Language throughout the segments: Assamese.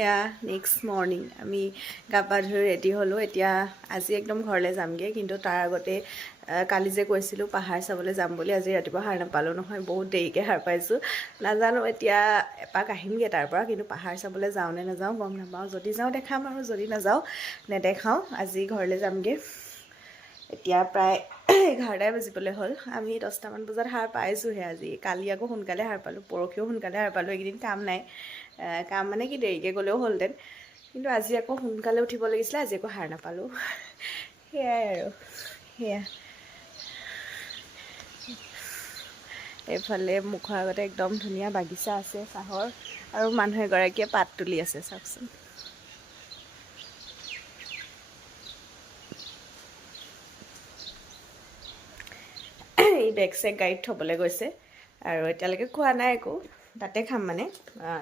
এয়া নেক্সট মৰ্ণিং আমি গা পা ধুই ৰেডি হ'লোঁ। এতিয়া আজি একদম ঘৰলৈ যামগৈ, কিন্তু তাৰ আগতে কালি যে কৈছিলোঁ পাহাৰ চাবলৈ যাম বুলি, আজি ৰাতিপুৱা সাৰ নাপালোঁ নহয়, বহুত দেৰিকৈ সাৰ পাইছোঁ। নাজানো এতিয়া এপাক আহিমগৈ তাৰ পৰা, কিন্তু পাহাৰ চাবলৈ যাওঁ নে নাযাওঁ গম নাপাওঁ। যদি যাওঁ দেখাম আৰু যদি নাযাওঁ নেদেখাওঁ। আজি ঘৰলৈ যামগৈ। এতিয়া প্ৰায় 11টাই বাজিবলৈ হ'ল। আমি 10টামান বজাত সাৰ পাইছোঁহে আজি। কালি আকৌ সোনকালে সাৰ পালোঁ, পৰহিও সোনকালে সাৰ পালোঁ। এইকেইদিন কাম নাই, কাম মানে কি দেৰিকৈ গ'লেও হ'লহেঁতেন, কিন্তু আজি আকৌ সোনকালে উঠিব লাগিছিলে, আজি আকৌ সাৰ নাপালোঁ। সেয়াই আৰু সেয়া। এইফালে মুখৰ আগতে একদম ধুনীয়া বাগিচা আছে চাহৰ, আৰু মানুহ এগৰাকীয়ে পাত তুলি আছে, চাওকচোন। এই বেগ চেগ গাড়ীত থ'বলৈ গৈছে, আৰু এতিয়ালৈকে খোৱা নাই একো। তাতে খাম মানে,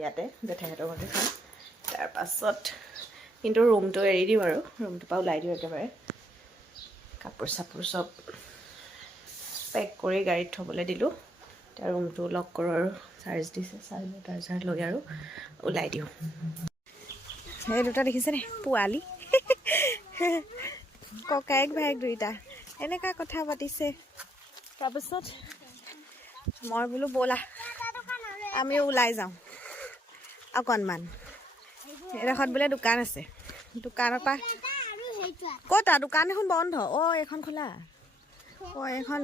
ইয়াতে জেঠাইহঁতৰ ঘৰতে খাম। তাৰপাছত কিন্তু ৰুমটো এৰি দিওঁ, আৰু ৰুমটোৰ পৰা ওলাই দিওঁ একেবাৰে। কাপোৰ চাপোৰ চব পেক কৰি গাড়ীত থ'বলৈ দিলোঁ। এতিয়া ৰুমটো লক কৰোঁ, আৰু চাৰ্জ দিছে, চাৰ্জাৰ লৈ আৰু ওলাই দিওঁ। সেই দুটা দেখিছেনে পোৱালি, ককায়েক ভায়েক দুইটা এনেকুৱা কথা পাতিছে। তাৰপিছত মই বোলো ব'লা আমি ওলাই যাওঁ অকণমান। এডোখৰত বোলে দোকান আছে, দোকানৰ পৰা ক'তা দোকান এখন বন্ধ। অঁ এইখন খোলা, অঁ এইখন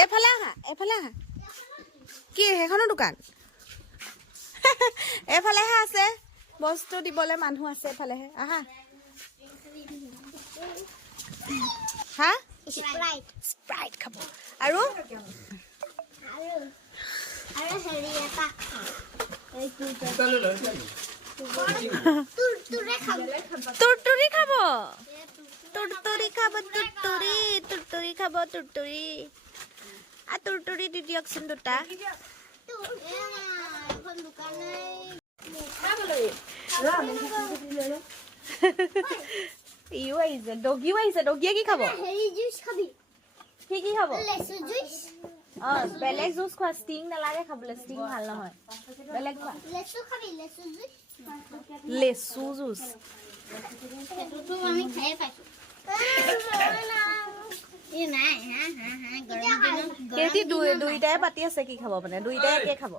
এইফালে আহা, এইফালে আহা। কি সেইখনো দোকান? এইফালেহে আছে, বস্তু দিবলৈ মানুহ আছে এইফালেহে। আহা। হা স্প্ৰাইট খাব আৰু তুৰতুৰি খাব, তুৰতুৰি খাব, তুৰতুৰি খাব, তুৰতুৰি। তুৰতুৰি দি দিয়কচোন দুটা। ইও আহিছে, ডগিও আহিছে। ডগিয়ে কি খাব? সি কি খাব? অঁ বেলেগ জুচ খোৱা, ষ্টিং নালাগে খাবলৈ, ষ্টিং ভাল নহয়। বেলেগ খোৱা, লেচু জুচ। দুইটাই পাতি আছে কি খাব, মানে দুইটাই একে খাব,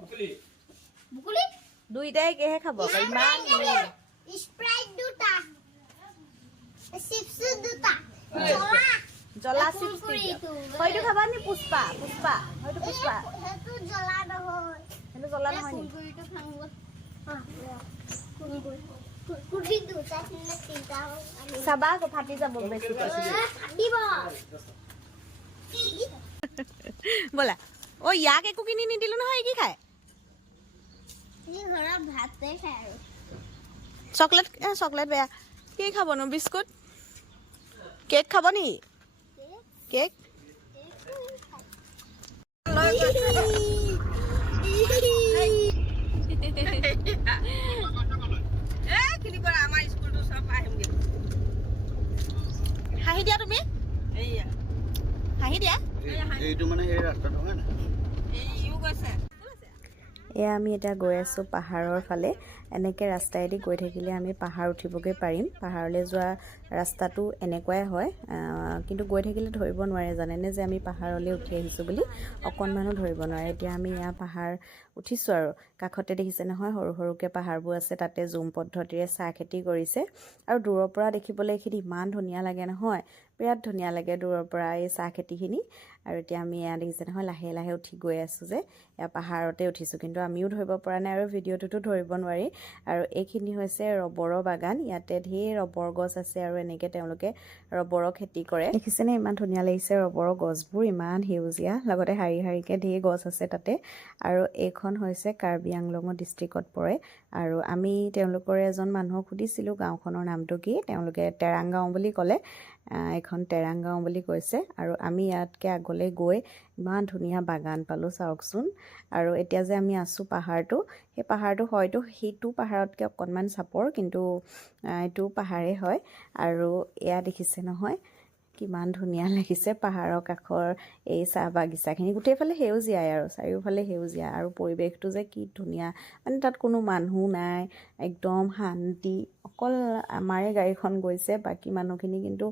দুইটাই একেহে খাব। ইমান জ্বলা চিপছ হয়তো খাবা নি? পুষ্পা পুষ্পা হয়তো, পুষ্পা সেইটো জ্বলা নহয় নি? চাবা আকৌ ফাটি যাব বেছি। ব'লা। অ ইয়াক একো কিনি নিদিলো নহয়, কি খায়? চকলেট, চকলেট বেয়া। কি খাবনো? বিস্কুট, কেক খাব নি? কেক হাঁহি দিয়া তুমি, হাঁহি দিয়া। এয়া আমি এতিয়া গৈ আছোঁ পাহাৰৰ ফালে। এনেকৈ ৰাস্তাইদি গৈ থাকিলে আমি পাহাৰ উঠিবগৈ পাৰিম। পাহাৰলৈ যোৱা ৰাস্তাটো এনেকুৱাই হয়, কিন্তু গৈ থাকিলে ধৰিব নোৱাৰে জানেনে যে আমি পাহাৰলৈ উঠি আহিছোঁ বুলি, অকণমানো ধৰিব নোৱাৰে। এতিয়া আমি এয়া পাহাৰ উঠিছোঁ, আৰু কাষতে দেখিছে নহয় সৰু সৰুকৈ পাহাৰবোৰ আছে, তাতে জুম পদ্ধতিৰে চাহ খেতি কৰিছে। আৰু দূৰৰ পৰা দেখিবলৈ এইখিনি ইমান ধুনীয়া লাগে নহয়, বিৰাট ধুনীয়া লাগে দূৰৰ পৰা এই চাহ খেতিখিনি। আৰু এতিয়া আমি এয়া দেখিছে নহয় লাহে লাহে উঠি গৈ আছোঁ যে, এয়া পাহাৰতে উঠিছোঁ, কিন্তু আমিও ধৰিব পৰা নাই আৰু ভিডিঅ'টোতো ধৰিব নোৱাৰি। আৰু এইখিনি হৈছে ৰবৰৰ বাগান, ইয়াতে ঢেৰ ৰবৰ গছ আছে, আৰু এনেকৈ তেওঁলোকে ৰবৰৰ খেতি কৰে। দেখিছেনে ইমান ধুনীয়া লাগিছে ৰবৰৰ গছবোৰ, ইমান সেউজীয়া, লগতে শাৰী শাৰীকৈ ঢেৰ গছ আছে তাতে। আৰু এইখন হৈছে কাৰ্বি আংলঙৰ ডিষ্ট্ৰিক্টত পৰে। আৰু আমি তেওঁলোকৰ এজন মানুহক সুধিছিলোঁ গাঁওখনৰ নামটো কি, তেওঁলোকে টেৰাংগাঁও বুলি ক'লে। এইখন টেৰাংগাঁও বুলি কৈছে। আৰু আমি ইয়াতকৈ আগলৈ গৈ ইমান ধুনীয়া বাগান পালোঁ চাওকচোন। আৰু এতিয়া যে আমি আছোঁ পাহাৰটো, সেই পাহাৰটো হয়তো সেইটো পাহাৰতকৈ অকণমান চাপৰ, কিন্তু এইটো পাহাৰেই হয়। আৰু এয়া দেখিছে নহয় কিমান ধুনীয়া লাগিছে পাহাৰৰ কাষৰ এই চাহ বাগিচাখিনি গোটেইফালে সেউজীয়াই আৰু চাৰিওফালে সেউজীয়া আৰু পৰিৱেশটো যে কি ধুনীয়া মানে তাত কোনো মানুহ নাই একদম শান্তি অকল আমাৰে গাড়ীখন গৈছে বাকী মানুহখিনি কিন্তু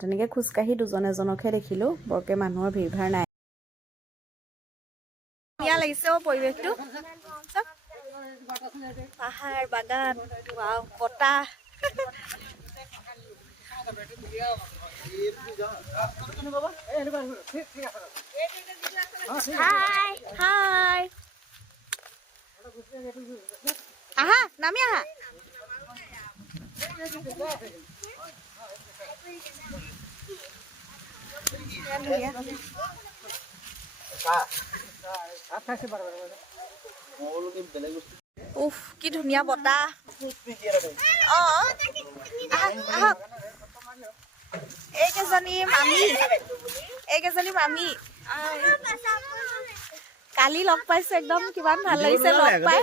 তেনেকৈ খোজকাঢ়ি দুজন এজনকহে দেখিলোঁ বৰকৈ মানুহৰ ভিৰ ভাৰ নাই ধুনীয়া লাগিছে পৰিৱেশটো পাহাৰ বাগান ৱাও বতাহ হাই হাই আহা নামি আহা উফ কি ধুনীয়া বতাহ আহক এইকেইজনী মামী কালি লগ পাইছো একদম কিমান ভাল লাগিছে লগ পাই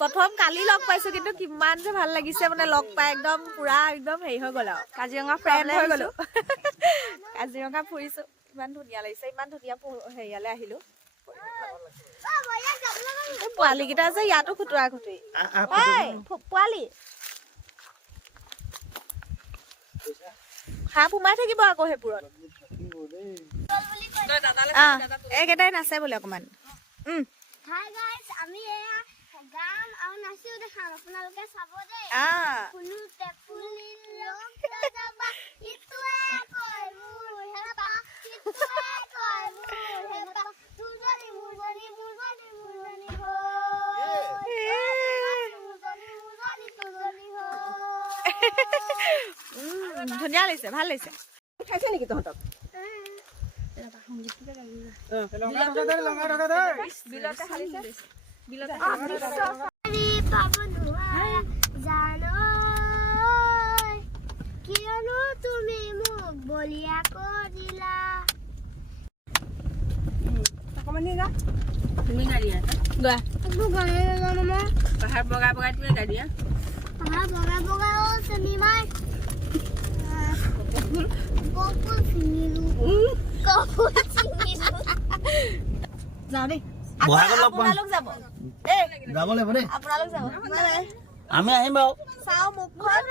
প্ৰথম কালি লগ পাইছো কিন্তু কিমান যে ভাল লাগিছে মানে লগ পাই একদম পুৰা একদম হেৰি হৈ গ'ল আৰু কাজিৰঙা ফ্ৰেণ্ড হৈ গ'লো কাজিৰঙা ফুৰিছো ইমান ধুনীয়া লাগিছে ইমান ধুনীয়া হেৰিয়ালৈ আহিলো পোৱালীকেইটা যে ইয়াতো খুতুৰা খুতুৰি পোৱালী সাপ সোমাই থাকিব আকৌ সেইবোৰত এইকেইটাই নাচে বোলে অকমান ধুনীয়া লাগিছে ভাল লাগিছে খাইছে নেকি তহঁতক কিয়নো তুমি মোক বলিয়া কৰিলা তুমি গাড়িয়া গোৱা পাহাৰ বগা বগা তুমি গাড়িয়া পাহাৰ বগা বগা চিনেমাই কপল চিনিলো যাওঁ দেই আপোনালোক যাব যাব লাগিব দেই আপোনালোক যাব আমি আহিম বাৰু চাওঁ মুখখন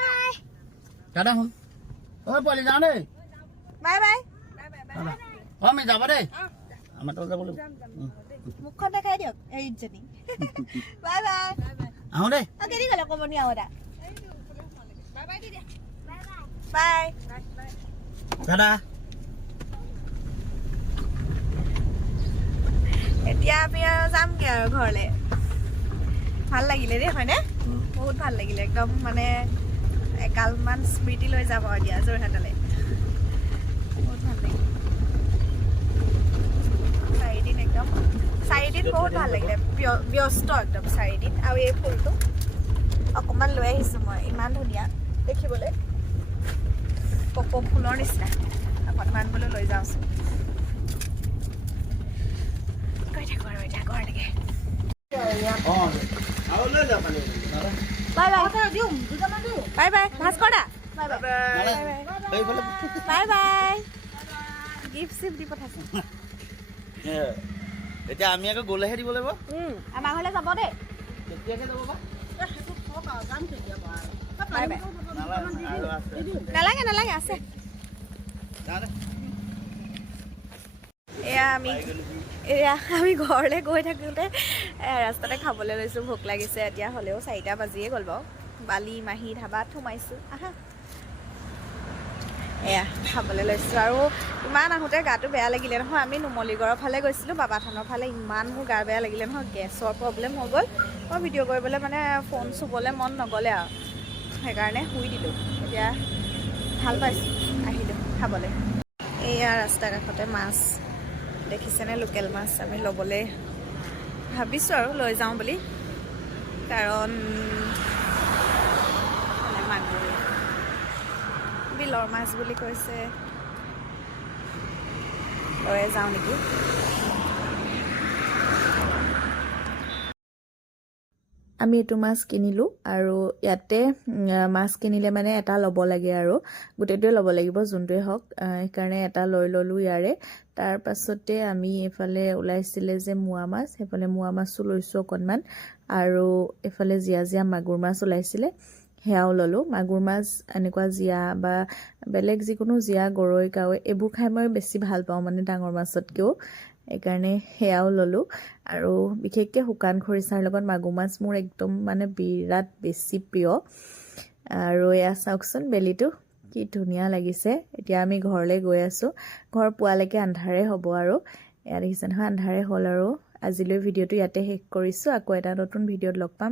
দাদা শুন ঐ পোৱালি যাওঁ দেই বাই বাই আমি যাব দেই আমাৰ তাত যাব লাগিব মুখখন দেখাই দিয়ক এইজনী বাই বাই আহোঁ দেই কেনি গ'লে কমনি আহো দা বাই দাদা এতিয়া আমি আৰু যামগে আৰু ঘৰলে ভাল লাগিলে দেই হয়নে বহুত ভাল লাগিলে একদম মানে একালমান স্মৃতি লৈ যাব এতিয়া যোৰহাটলৈ বহুত ভাল লাগিলে 4 দিন একদম 4 দিন বহুত ভাল লাগিলে ব্যস্ত একদম 4 দিন আৰু এই ফুলটো অকণমান লৈ আহিছোঁ মই ইমান ধুনীয়া দেখিবলৈ কপৌ ফুলৰ নিচিনা অকণমান বোলো লৈ যাওঁচোন গৈ থাকোঁ আৰু এতিয়া ঘৰলৈকে bye bye bye bye Bhaskar da bye bye bye bye gift চিফ্ট দি পঠাইছে এতিয়া আমি আকৌ গ'লেহে দিব লাগিব আমাৰ ঘৰলৈ যাব দেই কেতিয়াকে যাব বা বাই বাই নালাগে নালাগে আছে এয়া আমি ঘৰলৈ গৈ থাকোঁতে ৰাস্তাতে খাবলৈ লৈছোঁ ভোক লাগিছে এতিয়া হ'লেও 4টা বাজিয়ে গ'ল বাৰু বালি মাহী ধাবাত সোমাইছোঁ আহা এয়া খাবলৈ লৈছোঁ আৰু ইমান আহোঁতে গাটো বেয়া লাগিলে নহয় আমি নুমলীগড়ৰ ফালে গৈছিলোঁ বাবা থানৰ ফালে ইমান মোৰ গা বেয়া লাগিলে নহয় গেছৰ প্ৰব্লেম হৈ গ'ল মই ভিডিঅ' কৰিবলৈ মানে ফোন চুবলৈ মন নগ'লে আৰু সেইকাৰণে শুই দিলোঁ এতিয়া ভাল পাইছোঁ আহিলোঁ খাবলৈ এয়া ৰাস্তা কাষতে মাছ দেখিছেনে লোকেল মাছ আমি ল'বলৈ ভাবিছোঁ আৰু লৈ যাওঁ বুলি কাৰণ মাগুৰ বিলৰ মাছ বুলি কৈছে লৈয়ে যাওঁ নেকি আমি এইটো মাছ কিনিলোঁ আৰু ইয়াতে মাছ কিনিলে মানে এটা ল'ব লাগে আৰু গোটেইটোৱে ল'ব লাগিব যোনটোৱে হওক সেইকাৰণে এটা লৈ ল'লোঁ ইয়াৰে তাৰ পাছতে আমি এইফালে ওলাইছিলে যে মোৱা মাছ সেইফালে মোৱা মাছো লৈছোঁ অকণমান আৰু এইফালে জীয়া মাগুৰ মাছ ওলাইছিলে সেয়াও ল'লোঁ মাগুৰ মাছ এনেকুৱা জীয়া বা বেলেগ যিকোনো জীয়া গৰৈ কাৱৈ এইবোৰ খাই মই বেছি ভাল পাওঁ মানে ডাঙৰ মাছতকৈও সেইকাৰণে সেয়াও ল'লোঁ আৰু বিশেষকৈ শুকান খৰিচাৰ লগত মাগুৰ মাছ মোৰ একদম মানে বিৰাট বেছি প্ৰিয় আৰু এয়া চাওকচোন বেলিটো কি ধুনীয়া লাগিছে এতিয়া আমি ঘৰলৈ গৈ আছোঁ ঘৰ পোৱালৈকে আন্ধাৰে হ'ব আৰু এয়া দেখিছে নহয় আন্ধাৰে হ'ল আৰু আজিলৈ ভিডিঅ'টো ইয়াতে শেষ কৰিছোঁ আকৌ এটা নতুন ভিডিঅ'ত লগ পাম